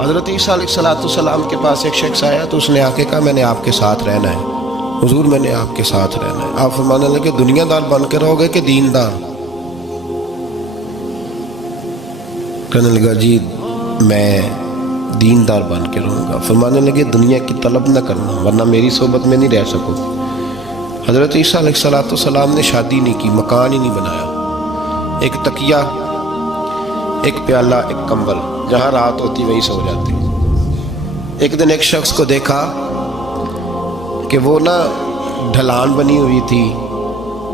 حضرت عیسیٰ علیہ السلام کے پاس ایک شخص آیا تو اس نے آ کے کہا میں نے آپ کے ساتھ رہنا ہے، حضور میں نے آپ کے ساتھ رہنا ہے۔ آپ فرمانے لگے دنیا دار بن کے رہو گے کہ دیندار؟ کہنے لگا جی میں دیندار بن کے رہوں گا۔ فرمانے لگے دنیا کی طلب نہ کرنا ورنہ میری صحبت میں نہیں رہ سکو۔ حضرت عیسیٰ علیہ السلام نے شادی نہیں کی، مکان ہی نہیں بنایا، ایک تکیہ، ایک پیالہ، ایک کمبل، جہاں رات ہوتی وہی سو جاتی۔ ایک دن ایک شخص کو دیکھا کہ وہ ڈھلان بنی ہوئی تھی،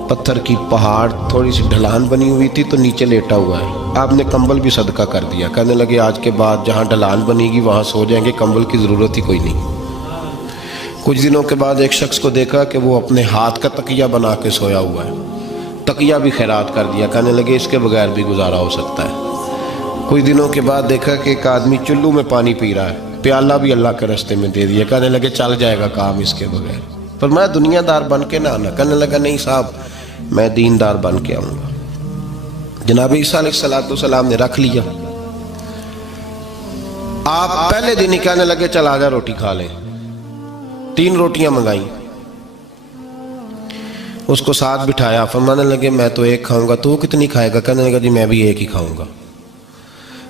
پتھر کی پہاڑ تھوڑی سی ڈھلان بنی ہوئی تھی تو نیچے لیٹا ہوا ہے۔ آپ نے کمبل بھی صدقہ کر دیا، کہنے لگے آج کے بعد جہاں ڈھلان بنے گی وہاں سو جائیں گے، کمبل کی ضرورت ہی کوئی نہیں۔ کچھ دنوں کے بعد ایک شخص کو دیکھا کہ وہ اپنے ہاتھ کا تکیہ بنا کے سویا ہوا ہے، تکیہ بھی خیرات کر دیا، کہنے لگے اس کے بغیر بھی گزارا ہو سکتا ہے۔ کچھ دنوں کے بعد دیکھا کہ ایک آدمی چلو میں پانی پی رہا ہے، پیالہ بھی اللہ کے راستے میں دے دیا، کہنے لگے چل جائے گا کام اس کے بغیر۔ پر میں دنیا دار بن کے نہ آنا، کہنے لگا نہیں صاحب میں دیندار بن کے آؤں گا۔ جناب عیسیٰ علیہ السلام نے رکھ لیا۔ آپ پہلے دن ہی کہنے لگے چل آ جا روٹی کھا لیں۔ 3 روٹیاں منگائیں، اس کو ساتھ بٹھایا، فرمانے لگے میں تو ایک کھاؤں گا، تو کتنی کھائے گا؟ کہنے لگا جی میں بھی ایک ہی کھاؤں گا۔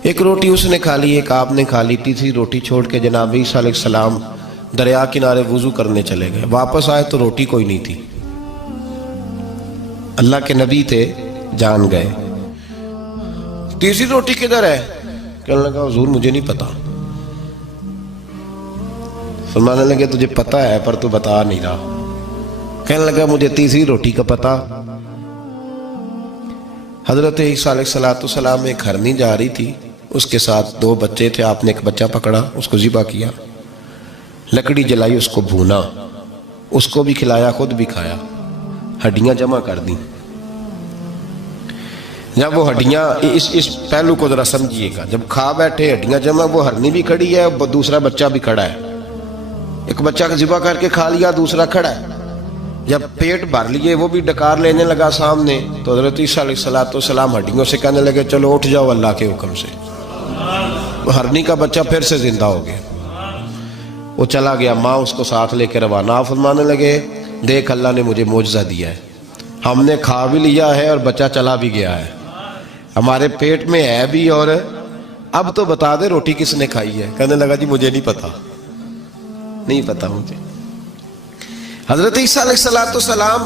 ایک روٹی اس نے کھا لی، ایک آپ نے کھا لی، تیسری روٹی چھوڑ کے جناب عیسیٰ علیہ السلام دریا کنارے وضو کرنے چلے گئے۔ واپس آئے تو روٹی کوئی نہیں تھی، اللہ کے نبی تھے، جان گئے۔ تیسری روٹی کدھر ہے؟ کہنے لگا حضور مجھے نہیں پتا۔ فرمانے لگے تجھے پتا ہے پر تو بتا نہیں رہا۔ کہنے لگا مجھے تیسری روٹی کا پتا۔ حضرت عیسیٰ علیہ السلام ایک ہرنی جا رہی تھی، اس کے ساتھ 2 بچے تھے، آپ نے ایک بچہ پکڑا، اس کو ذبح کیا، لکڑی جلائی، اس کو بھونا، اس کو بھی کھلایا، خود بھی کھایا، ہڈیاں جمع کر دیں۔ جب وہ ہڈیاں اس پہلو کو ذرا سمجھیے گا، جب کھا بیٹھے ہڈیاں جمع، وہ ہرنی بھی کھڑی ہے، دوسرا بچہ بھی کھڑا ہے، ایک بچہ ذبح کر کے کھا لیا، دوسرا کھڑا ہے۔ جب پیٹ بھر لیے وہ بھی ڈکار لینے لگا سامنے، تو حضرت عیسیٰ علیہ السلام ہڈیوں سے کہنے لگے چلو اٹھ جاؤ اللہ کے حکم سے۔ ہرنی کا بچہ پھر سے زندہ ہو گیا، وہ چلا گیا، ماں اس کو ساتھ لے کے روانہ۔ فرمانے لگے دیکھ اللہ نے مجھے معجزہ دیا ہے، ہم نے کھا بھی لیا ہے اور بچہ چلا بھی گیا ہے، ہمارے پیٹ میں ہے بھی، اور اب تو بتا دے روٹی کس نے کھائی ہے؟ کہنے لگا جی مجھے نہیں پتا، نہیں پتا مجھے۔ حضرت عیسیٰ علیہ السلام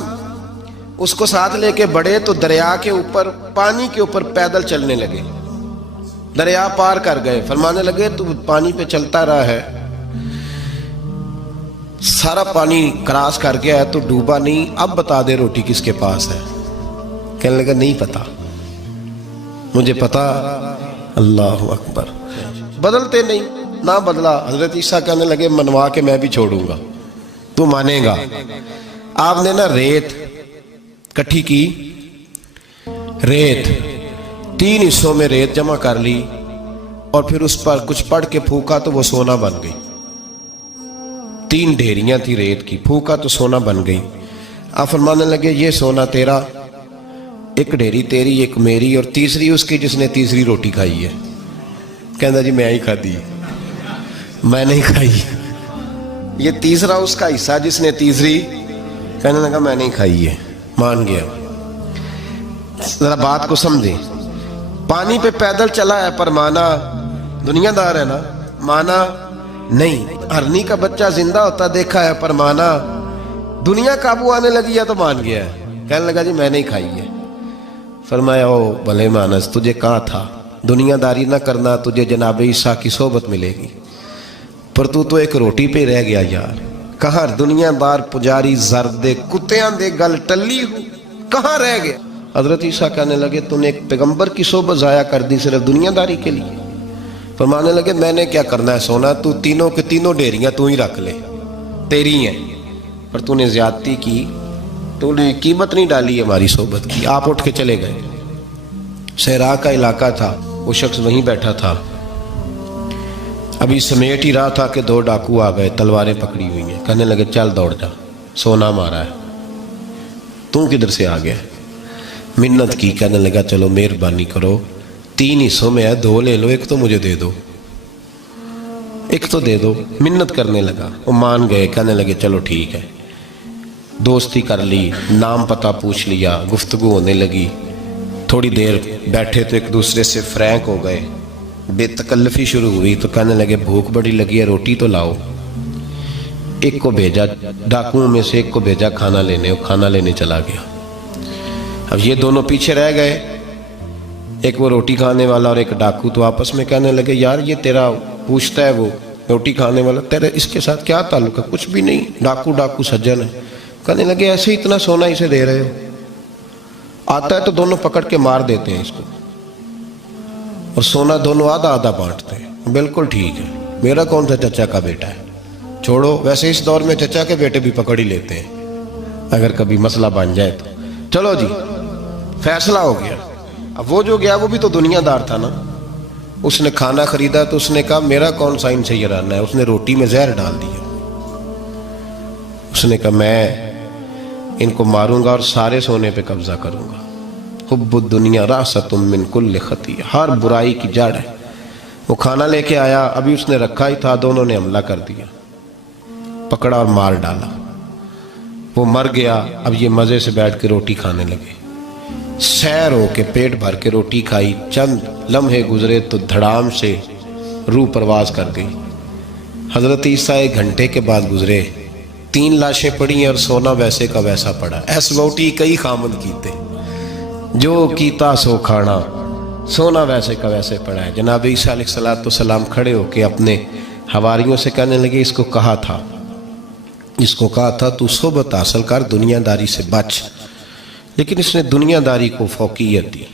اس کو ساتھ لے کے بڑھے تو دریا کے اوپر، پانی کے اوپر پیدل چلنے لگے، دریا پار کر گئے۔ فرمانے لگے تو پانی پہ چلتا رہا ہے، سارا پانی کراس کر گیا ہے تو ڈوبا نہیں، اب بتا دے روٹی کس کے پاس ہے؟ کہنے لگا نہیں پتا مجھے پتا۔ اللہ اکبر، بدلتے نہیں، نہ بدلا۔ حضرت عیسیٰ کہنے لگے منوا کے میں بھی چھوڑوں گا، تو مانے گا۔ آپ نے ریت کٹھی کی، ریت 3 حصوں میں ریت جمع کر لی اور پھر اس پر کچھ پڑھ کے پھونکا تو وہ سونا بن گئی۔ 3 ڈھیریاں تھی ریت کی، پھونکا تو سونا بن گئی۔ آپ فرمانے لگے یہ سونا تیرا، ایک ڈھیری تیری، ایک میری، اور تیسری اس کی جس نے تیسری روٹی کھائی ہے۔ کہنا جی میں ہی کھا دی، میں نہیں کھائی۔ یہ تیسرا اس کا حصہ جس نے تیسری، کہنے لگا میں نہیں کھائی ہے، مان گیا۔ ذرا بات کو سمجھیں، پانی پہ پیدل چلا ہے پر مانا، دنیا دار ہے نا، مانا نہیں۔ ہرنی کا بچہ زندہ ہوتا دیکھا ہے پر مانا، دنیا قابو آنے لگی ہے تو مان گیا ہے۔ کہنے لگا جی میں نہیں کھائی ہے۔ فرمایا او بھلے مانس، تجھے کہا تھا دنیا داری نہ کرنا، تجھے جناب عیسیٰ کی صحبت ملے گی، پر تو ایک روٹی پہ رہ گیا یار۔ کہاں دنیا دار پجاری زرد دے کتیاں دے گل ٹلی ہو، کہاں رہ گیا؟ حضرت عیسیٰ کہنے لگے تو نے ایک پیغمبر کی صحبت ضائع کر دی صرف دنیا داری کے لیے۔ فرمانے لگے میں نے کیا کرنا ہے سونا، تو تینوں کے تینوں ڈیریاں تو ہی رکھ لے، تیری ہیں، پر تو نے زیادتی کی، تو نے قیمت نہیں ڈالی ہماری صحبت کی۔ آپ اٹھ کے چلے گئے۔ صحرا کا علاقہ تھا، وہ شخص وہیں بیٹھا تھا، ابھی سمیٹ ہی رہا تھا کہ 2 ڈاکو آ گئے، تلواریں پکڑی ہوئی ہیں۔ کہنے لگے چل دوڑ جا، سونا مارا ہے، تو کدھر سے آ گیا؟ منت کی، کہنے لگا چلو مہربانی کرو، 3 حصوں میں ہے، 2 لے لو، ایک تو مجھے دے دو۔ ایک تو دے دو. منت کرنے لگا, وہ مان گئے, کہنے لگے چلو ٹھیک ہے. دوستی کر لی, نام پتہ پوچھ لیا, گفتگو ہونے لگی. تھوڑی دیر بیٹھے تو ایک دوسرے سے فرینک ہو گئے, بے تکلفی شروع ہوئی. تو کہنے لگے بھوک بڑی لگی ہے, روٹی تو لاؤ. ایک کو بھیجا, ڈاکوؤں میں سے ایک کو بھیجا کھانا لینے, وہ کھانا لینے چلا گیا. اب یہ دونوں پیچھے رہ گئے, ایک وہ روٹی کھانے والا اور ایک ڈاکو. تو آپس میں کہنے لگے یار یہ تیرا پوچھتا ہے وہ روٹی کھانے والا, تیرا اس کے ساتھ کیا تعلق ہے؟ کچھ بھی نہیں, ڈاکو سجن ہے. کہنے لگے ایسے اتنا سونا اسے دے رہے ہو, آتا ہے تو دونوں پکڑ کے مار دیتے ہیں اس کو, اور سونا دونوں آدھا آدھا بانٹتے ہیں. بالکل ٹھیک ہے, میرا کون سا چچا کا بیٹا ہے, چھوڑو. ویسے اس دور میں چچا کے بیٹے بھی پکڑ ہی لیتے ہیں اگر کبھی مسئلہ بن جائے تو. چلو جی فیصلہ ہو گیا. اب وہ جو گیا وہ بھی تو دنیا دار تھا نا, اس نے کھانا خریدا تو اس نے کہا میرا کون سا ان سے یہ رہنا ہے. اس نے روٹی میں زہر ڈال دیا. اس نے کہا میں ان کو ماروں گا اور سارے سونے پہ قبضہ کروں گا. حب الدنیا راست من کل خطیہ, ہر برائی کی جڑ ہے. وہ کھانا لے کے آیا, ابھی اس نے رکھا ہی تھا, دونوں نے حملہ کر دیا, پکڑا اور مار ڈالا. وہ مر گیا. اب یہ مزے سے بیٹھ کے روٹی کھانے لگے, سیر ہو کے پیٹ بھر کے روٹی کھائی. چند لمحے گزرے تو دھڑام سے روح پرواز کر گئی. حضرت عیسیٰ 1 گھنٹے کے بعد گزرے, 3 لاشیں پڑی ہیں اور سونا ویسے کا ویسا پڑا. ایس ووٹی کئی خامد کیتے, جو کیتا سو کھانا, سونا ویسے کا ویسے پڑا ہے. جناب عیسیٰ علیہ السلام کھڑے ہو کے اپنے حواریوں سے کہنے لگے اس کو کہا تھا تو صحبت حاصل کر, دنیا داری سے بچ. لیکن اس نے دنیا داری کو فوقیت دی,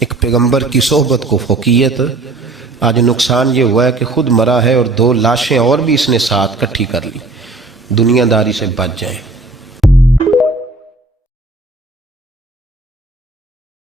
ایک پیغمبر کی صحبت کو فوقیت. آج نقصان یہ ہوا ہے کہ خود مرا ہے اور 2 لاشیں اور بھی اس نے ساتھ کٹھی کر لی. دنیا داری سے بچ جائیں.